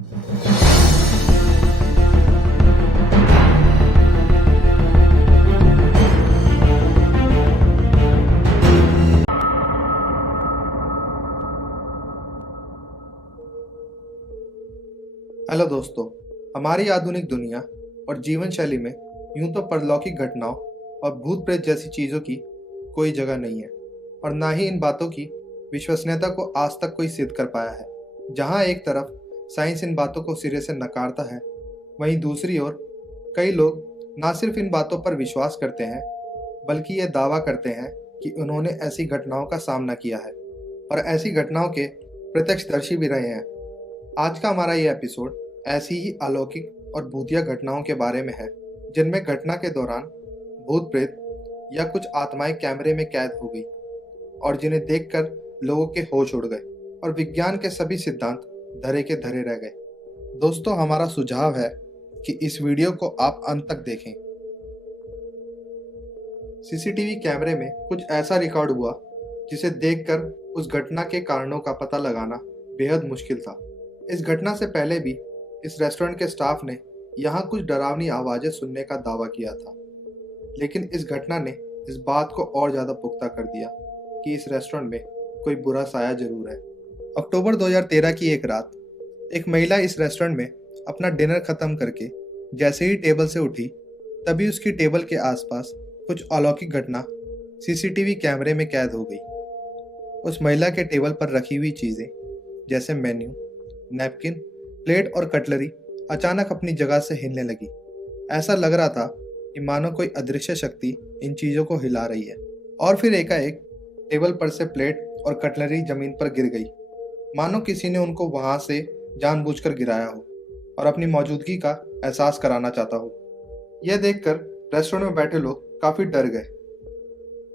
Hello दोस्तों। हमारी आधुनिक दुनिया और जीवन शैली में यूं तो परलौकिक घटनाओं और भूत प्रेत जैसी चीज़ों की कोई जगह नहीं है, और ना ही इन बातों की विश्वसनीयता को आज तक कोई सिद्ध कर पाया है। जहां एक तरफ साइंस इन बातों को सिरे से नकारता है, वहीं दूसरी ओर कई लोग ना सिर्फ इन बातों पर विश्वास करते हैं, बल्कि ये दावा करते हैं कि उन्होंने ऐसी घटनाओं का सामना किया है और ऐसी घटनाओं के प्रत्यक्षदर्शी भी रहे हैं। आज का हमारा ये एपिसोड ऐसी ही अलौकिक और भूतिया घटनाओं के बारे में है, जिनमें घटना के दौरान भूत प्रेत या कुछ आत्माएं कैमरे में कैद हो गई और जिन्हें देखकर लोगों के होश उड़ गए और विज्ञान के सभी सिद्धांत धरे के धरे रह गए। दोस्तों, हमारा सुझाव है कि इस वीडियो को आप अंत तक देखें। सीसीटीवी कैमरे में कुछ ऐसा रिकॉर्ड हुआ जिसे देखकर उस घटना के कारणों का पता लगाना बेहद मुश्किल था। इस घटना से पहले भी इस रेस्टोरेंट के स्टाफ ने यहाँ कुछ डरावनी आवाज़ें सुनने का दावा किया था, लेकिन इस घटना ने इस बात को और ज़्यादा पुख्ता कर दिया कि इस रेस्टोरेंट में कोई बुरा साया जरूर है। अक्टूबर 2013 की एक रात एक महिला इस रेस्टोरेंट में अपना डिनर ख़त्म करके जैसे ही टेबल से उठी, तभी उसकी टेबल के आसपास कुछ अलौकिक घटना सीसीटीवी कैमरे में कैद हो गई। उस महिला के टेबल पर रखी हुई चीज़ें जैसे मेन्यू, नैपकिन, प्लेट और कटलरी अचानक अपनी जगह से हिलने लगी। ऐसा लग रहा था कि मानो कोई अदृश्य शक्ति इन चीज़ों को हिला रही है। और फिर एकाएक टेबल पर से प्लेट और कटलरी जमीन पर गिर गई, मानो किसी ने उनको वहां से जानबूझकर गिराया हो और अपनी मौजूदगी का एहसास कराना चाहता हो। यह देखकर रेस्टोरेंट में बैठे लोग काफ़ी डर गए।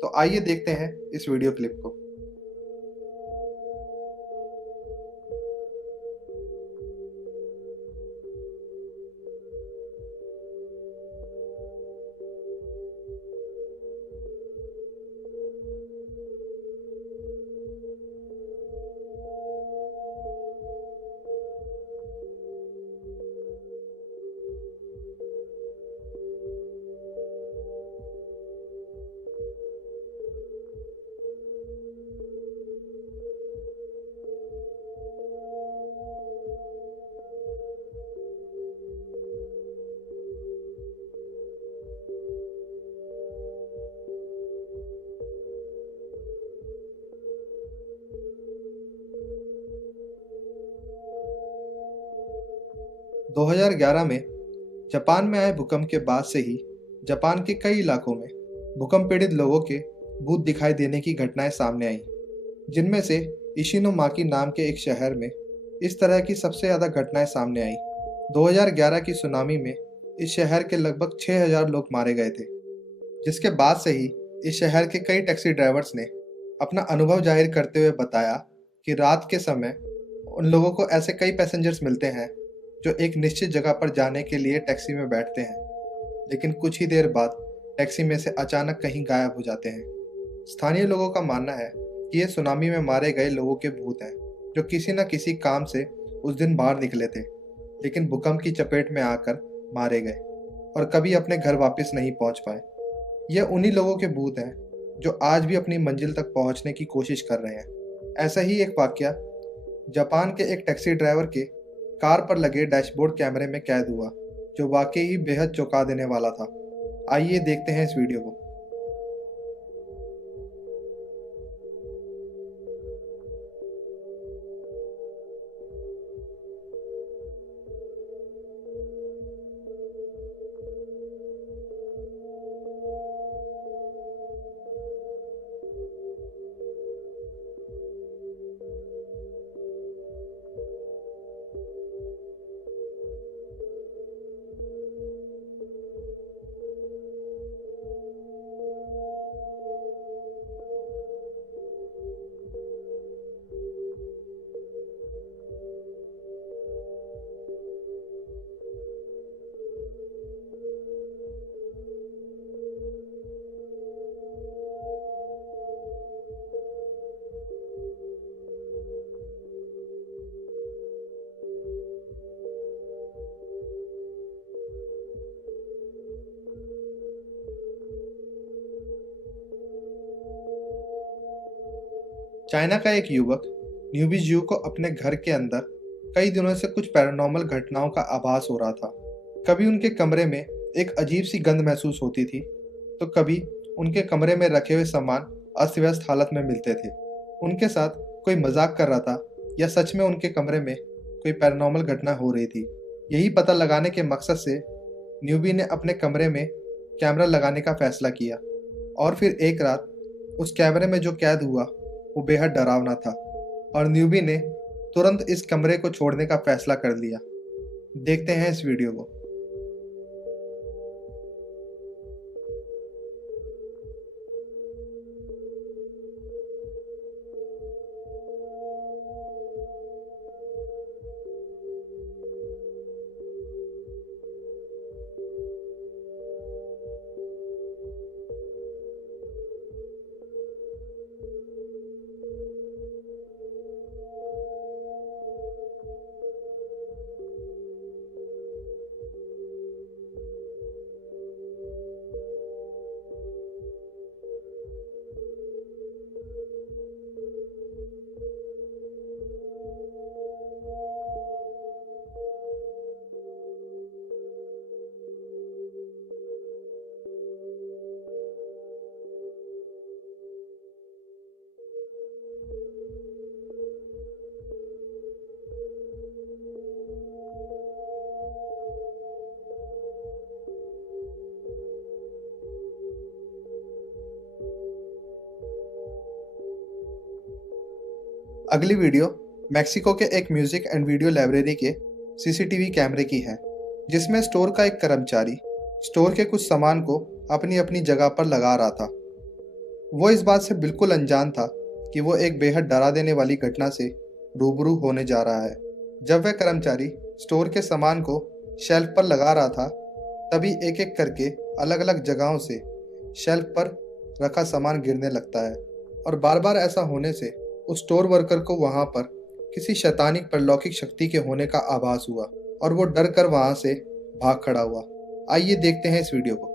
तो आइए देखते हैं इस वीडियो क्लिप को। 2011 में जापान में आए भूकंप के बाद से ही जापान के कई इलाकों में भूकंप पीड़ित लोगों के भूत दिखाई देने की घटनाएं सामने आईं, जिनमें से इशिनोमाकी नाम के एक शहर में इस तरह की सबसे ज़्यादा घटनाएं सामने आईं। 2011 की सुनामी में इस शहर के लगभग 6000 लोग मारे गए थे, जिसके बाद से ही इस शहर के कई टैक्सी ड्राइवर्स ने अपना अनुभव जाहिर करते हुए बताया कि रात के समय उन लोगों को ऐसे कई पैसेंजर्स मिलते हैं जो एक निश्चित जगह पर जाने के लिए टैक्सी में बैठते हैं, लेकिन कुछ ही देर बाद टैक्सी में से अचानक कहीं गायब हो जाते हैं। स्थानीय लोगों का मानना है कि ये सुनामी में मारे गए लोगों के भूत हैं, जो किसी न किसी काम से उस दिन बाहर निकले थे, लेकिन भूकंप की चपेट में आकर मारे गए और कभी अपने घर वापस नहीं पहुंच पाए। यह उन्हीं लोगों के भूत हैं जो आज भी अपनी मंजिल तक पहुंचने की कोशिश कर रहे हैं। ऐसा ही एक वाकया जापान के एक टैक्सी ड्राइवर के कार पर लगे डैशबोर्ड कैमरे में कैद हुआ, जो वाकई ही बेहद चौंका देने वाला था। आइए देखते हैं इस वीडियो को। चाइना का एक युवक न्यूबी जू को अपने घर के अंदर कई दिनों से कुछ पैरानॉर्मल घटनाओं का आभास हो रहा था। कभी उनके कमरे में एक अजीब सी गंध महसूस होती थी, तो कभी उनके कमरे में रखे हुए सामान अस्त व्यस्त हालत में मिलते थे। उनके साथ कोई मजाक कर रहा था या सच में उनके कमरे में कोई पैरानॉर्मल घटना हो रही थी। यही पता लगाने के मकसद से न्यूबी ने अपने कमरे में कैमरा लगाने का फैसला किया और फिर एक रात उस कैमरे में जो कैद हुआ वो बेहद डरावना था और न्यूबी ने तुरंत इस कमरे को छोड़ने का फैसला कर लिया। देखते हैं इस वीडियो को। अगली वीडियो मैक्सिको के एक म्यूजिक एंड वीडियो लाइब्रेरी के सीसीटीवी कैमरे की है, जिसमें स्टोर का एक कर्मचारी स्टोर के कुछ सामान को अपनी अपनी जगह पर लगा रहा था। वो इस बात से बिल्कुल अनजान था कि वो एक बेहद डरा देने वाली घटना से रूबरू होने जा रहा है। जब वह कर्मचारी स्टोर के सामान को शेल्फ पर लगा रहा था, तभी एक एक करके अलग अलग जगहों से शेल्फ पर रखा सामान गिरने लगता है और बार बार ऐसा होने से उस स्टोर वर्कर को वहां पर किसी शैतानिक परलौकिक शक्ति के होने का आभास हुआ और वो डर कर वहां से भाग खड़ा हुआ। आइए देखते हैं इस वीडियो को।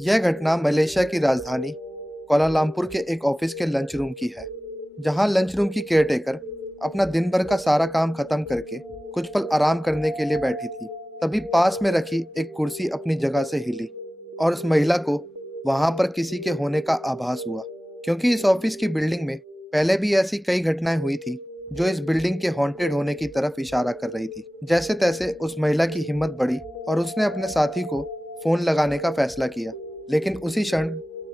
यह घटना मलेशिया की राजधानी कोलालमपुर के एक ऑफिस के लंच रूम की है, जहां लंच रूम की केयरटेकर अपना दिन भर का सारा काम खत्म करके कुछ पल आराम करने के लिए बैठी थी। तभी पास में रखी एक कुर्सी अपनी जगह से हिली और उस महिला को वहां पर किसी के होने का आभास हुआ, क्योंकि इस ऑफिस की बिल्डिंग में पहले भी ऐसी कई घटनाएं हुई थी जो इस बिल्डिंग के हॉन्टेड होने की तरफ इशारा कर रही थी। जैसे तैसे उस महिला की हिम्मत बढ़ी और उसने अपने साथी को फोन लगाने का फैसला किया, लेकिन उसी क्षण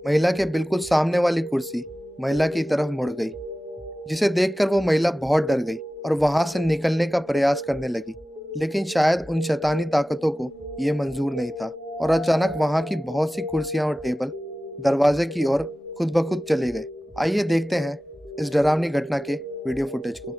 महिला के बिल्कुल सामने वाली कुर्सी महिला की तरफ मुड़ गई, जिसे देखकर वो महिला बहुत डर गई और वहां से निकलने का प्रयास करने लगी, लेकिन शायद उन शैतानी ताकतों को ये मंजूर नहीं था और अचानक वहां की बहुत सी कुर्सियां और टेबल दरवाजे की ओर खुद ब खुद चले गए। आइए देखते हैं इस डरावनी घटना के वीडियो फुटेज को।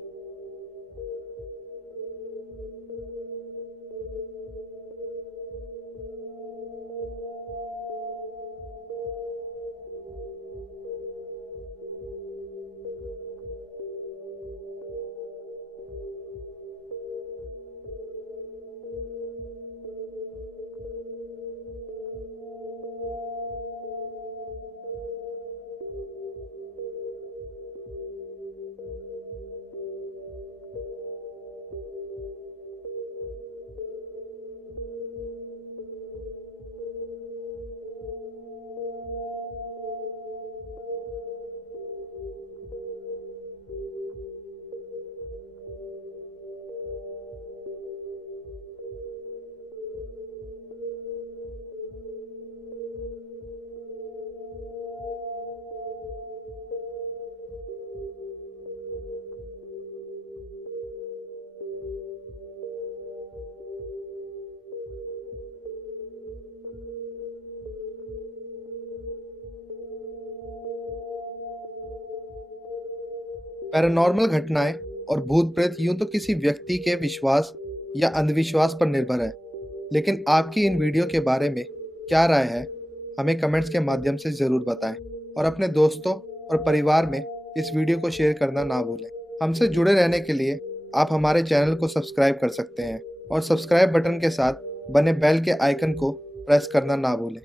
पैरानॉर्मल घटनाएं और भूत प्रेत यूं तो किसी व्यक्ति के विश्वास या अंधविश्वास पर निर्भर है, लेकिन आपकी इन वीडियो के बारे में क्या राय है, हमें कमेंट्स के माध्यम से ज़रूर बताएं और अपने दोस्तों और परिवार में इस वीडियो को शेयर करना ना भूलें। हमसे जुड़े रहने के लिए आप हमारे चैनल को सब्सक्राइब कर सकते हैं और सब्सक्राइब बटन के साथ बने बेल के आइकन को प्रेस करना ना भूलें।